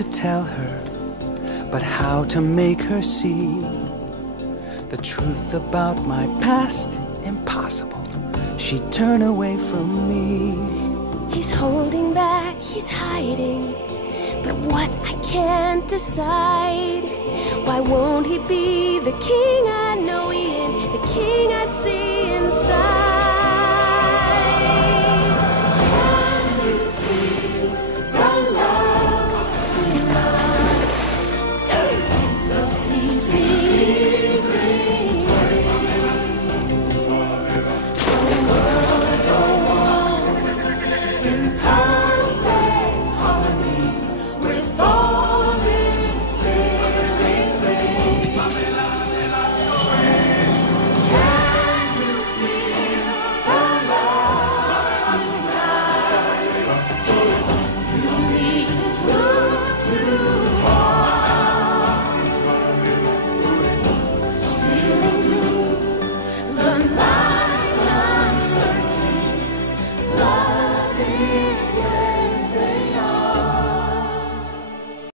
to tell her, but how to make her see the truth about my past? Impossible. She'd turn away from me. He's holding back, he's hiding, but what I can't decide. Why won't he be the king I know he is, the king I see inside?